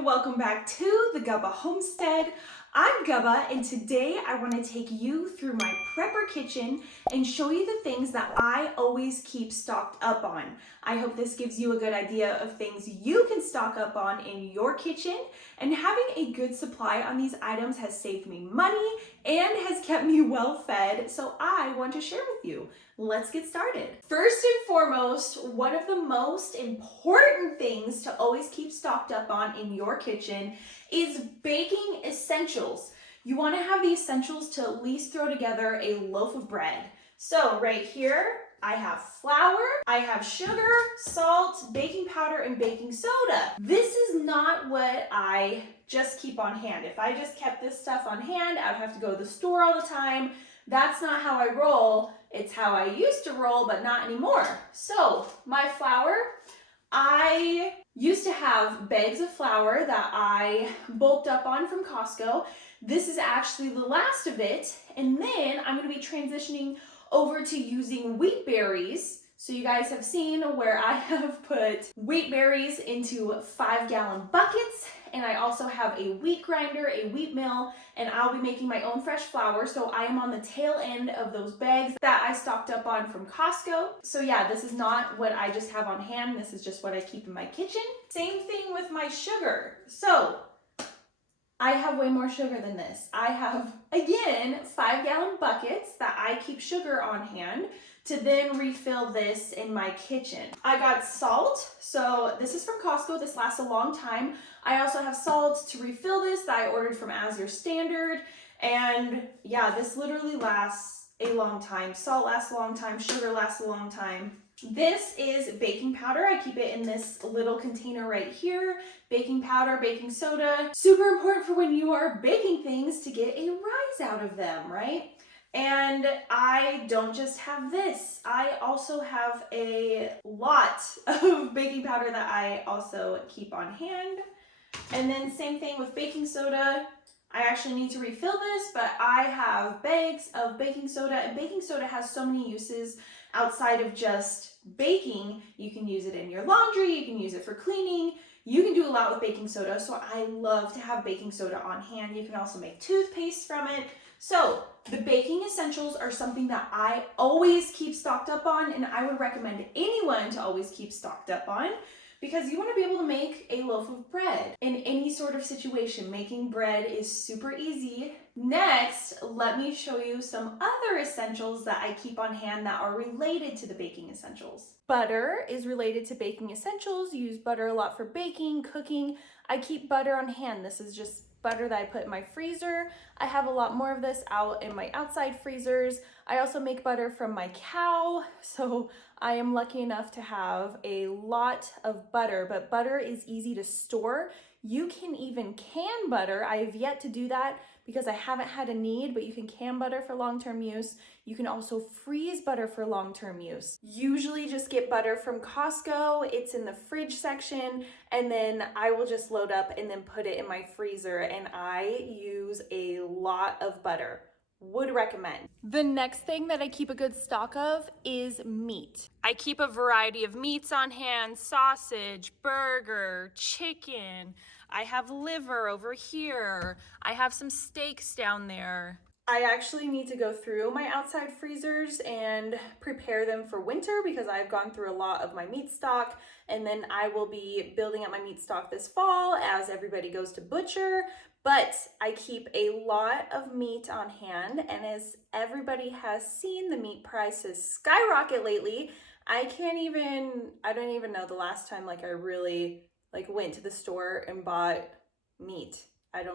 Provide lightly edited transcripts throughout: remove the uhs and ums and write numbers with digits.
and welcome back to the 𝐚𝐭 Homestead. I'm 𝐚𝐭, and today I want to take you through my prepper kitchen and show you the things that I always keep stocked up on. I hope this gives you a good idea of things you can stock up on in your kitchen, and having a good supply on these items has saved me money and has kept me well fed, so I want to share with you. Let's get started. First and foremost, one of the most important things to always keep stocked up on in your kitchen is baking essentials. You want to have the essentials to at least throw together a loaf of bread. So right here, I have flour, I have sugar, salt, baking powder, and baking soda. This is not what I just keep on hand. If I just kept this stuff on hand, I would have to go to the store all the time. That's not how I roll. It's how I used to roll, but not anymore. So my flour, I used to have bags of flour that I bulked up on from Costco. This is actually the last of it. And then I'm going to be transitioning over to using wheat berries. So you guys have seen where I have put wheat berries into 5-gallon buckets. And I also have a wheat grinder, a wheat mill, and I'll be making my own fresh flour. So I am on the tail end of those bags that I stocked up on from Costco. So yeah, this is not what I just have on hand. This is just what I keep in my kitchen. Same thing with my sugar. So I have way more sugar than this. I have, again, 5-gallon buckets that I keep sugar on hand to then refill this in my kitchen. I got salt, so this is from Costco. This lasts a long time. I also have salt to refill this that I ordered from As Your Standard. And yeah, this literally lasts a long time. Salt lasts a long time, sugar lasts a long time. This is baking powder. I keep it in this little container right here. Baking powder, baking soda. Super important for when you are baking things to get a rise out of them, right? And I don't just have this. I also have a lot of baking powder that I also keep on hand. And then same thing with baking soda. I actually need to refill this, but I have bags of baking soda, and baking soda has so many uses outside of just baking. You can use it in your laundry, you can use it for cleaning. You can do a lot with baking soda, so I love to have baking soda on hand. You can also make toothpaste from it. So the baking essentials are something that I always keep stocked up on, and I would recommend anyone to always keep stocked up on, because you want to be able to make a loaf of bread in any sort of situation. Making bread is super easy. Next, let me show you some other essentials that I keep on hand that are related to the baking essentials. Butter is related to baking essentials. You use butter a lot for baking, cooking. I keep butter on hand. This is just butter that I put in my freezer. I have a lot more of this out in my outside freezers. I also make butter from my cow, so I am lucky enough to have a lot of butter, but butter is easy to store. You can even can butter. I have yet to do that because I haven't had a need, but you can can butter for long-term use. You can also freeze butter for long-term use. Usually just get butter from Costco. It's in the fridge section, and then I will just load up and then put it in my freezer, and I use a lot of butter. Would recommend. The next thing that I keep a good stock of is meat. I keep a variety of meats on hand: sausage, burger, chicken. I have liver over here. I have some steaks down there. I actually need to go through my outside freezers and prepare them for winter because I've gone through a lot of my meat stock, and then I will be building up my meat stock this fall as everybody goes to butcher. But I keep a lot of meat on hand, and as everybody has seen, the meat prices skyrocket lately. I don't even know the last time I really went to the store and bought meat. I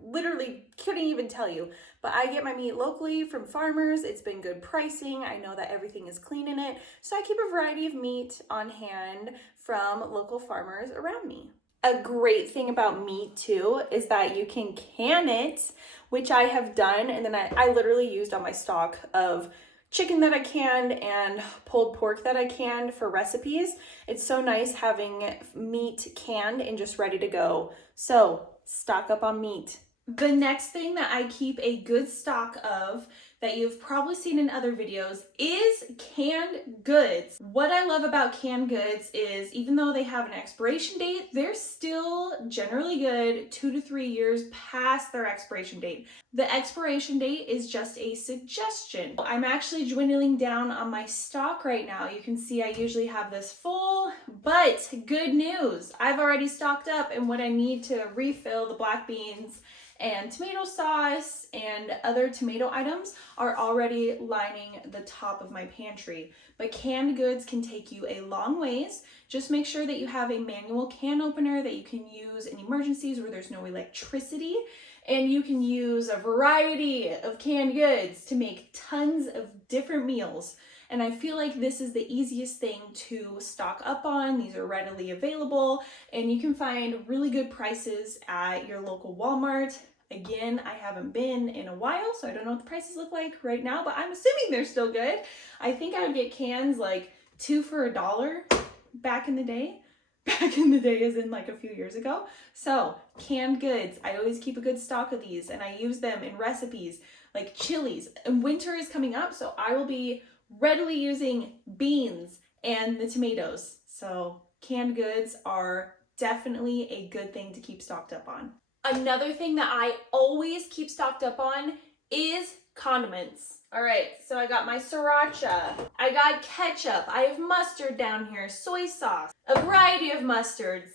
literally couldn't even tell you, but I get my meat locally from farmers. It's been good pricing. I know that everything is clean in it. So I keep a variety of meat on hand from local farmers around me. A great thing about meat too is that you can can it, which I have done, and then I literally used on my stock of chicken that I canned and pulled pork that I canned for recipes. It's so nice having meat canned and just ready to go. So stock up on meat. The next thing that I keep a good stock of that you've probably seen in other videos is canned goods. What I love about canned goods is even though they have an expiration date, they're still generally good 2 to 3 years past their expiration date. The expiration date is just a suggestion. I'm actually dwindling down on my stock right now. You can see I usually have this full, but good news, I've already stocked up and what I need to refill the black beans and tomato sauce and other tomato items are already lining the top of my pantry. But canned goods can take you a long ways. Just make sure that you have a manual can opener that you can use in emergencies where there's no electricity. And you can use a variety of canned goods to make tons of different meals. And I feel like this is the easiest thing to stock up on. These are readily available and you can find really good prices at your local Walmart. Again, I haven't been in a while, so I don't know what the prices look like right now, but I'm assuming they're still good. I think I would get cans like 2 for $1 back in the day. Back in the day as in like a few years ago. So canned goods, I always keep a good stock of these and I use them in recipes like chilies. And winter is coming up, so I will be readily using beans and the tomatoes. So canned goods are definitely a good thing to keep stocked up on. Another thing that I always keep stocked up on is condiments. All right, so I got my sriracha, I got ketchup, I have mustard down here, soy sauce, a variety of mustards,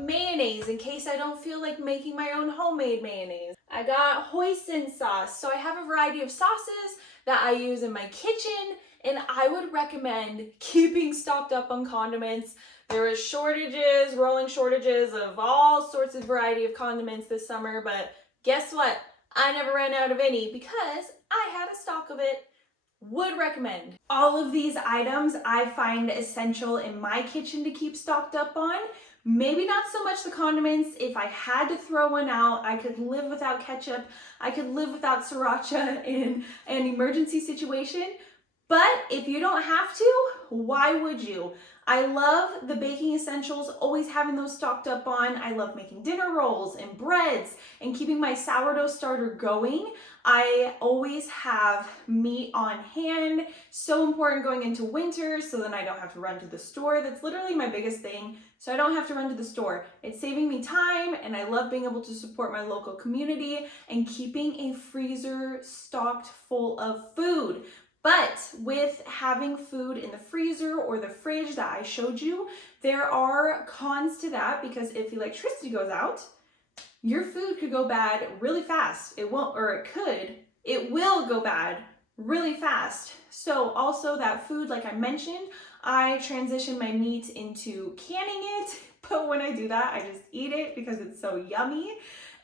mayonnaise in case I don't feel like making my own homemade mayonnaise. I got hoisin sauce, so I have a variety of sauces that I use in my kitchen, and I would recommend keeping stocked up on condiments. There was shortages, rolling shortages of all sorts of variety of condiments this summer, but guess what? I never ran out of any because I had a stock of it. Would recommend. All of these items I find essential in my kitchen to keep stocked up on. Maybe not so much the condiments. If I had to throw one out, I could live without ketchup. I could live without sriracha in an emergency situation. But if you don't have to, why would you? I love the baking essentials, always having those stocked up on. I love making dinner rolls and breads and keeping my sourdough starter going. I always have meat on hand. So important going into winter so then I don't have to run to the store. That's literally my biggest thing. So I don't have to run to the store. It's saving me time and I love being able to support my local community and keeping a freezer stocked full of food. But with having food in the freezer or the fridge that I showed you, there are cons to that because if electricity goes out, your food could go bad really fast. It won't, or it will go bad really fast. So also that food, like I mentioned, I transition my meat into canning it, but when I do that, I just eat it because it's so yummy.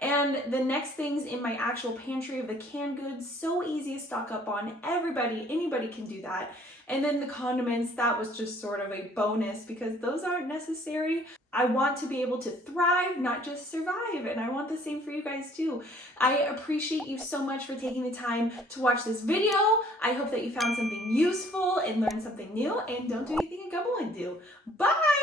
And the next things in my actual pantry of the canned goods, so easy to stock up on. Anybody can do that. And then the condiments, that was just sort of a bonus because those aren't necessary. I want to be able to thrive, not just survive. And I want the same for you guys too. I appreciate you so much for taking the time to watch this video. I hope that you found something useful and learned something new. And don't do anything a 𝐚𝐿𝐵 wouldn't do. Bye!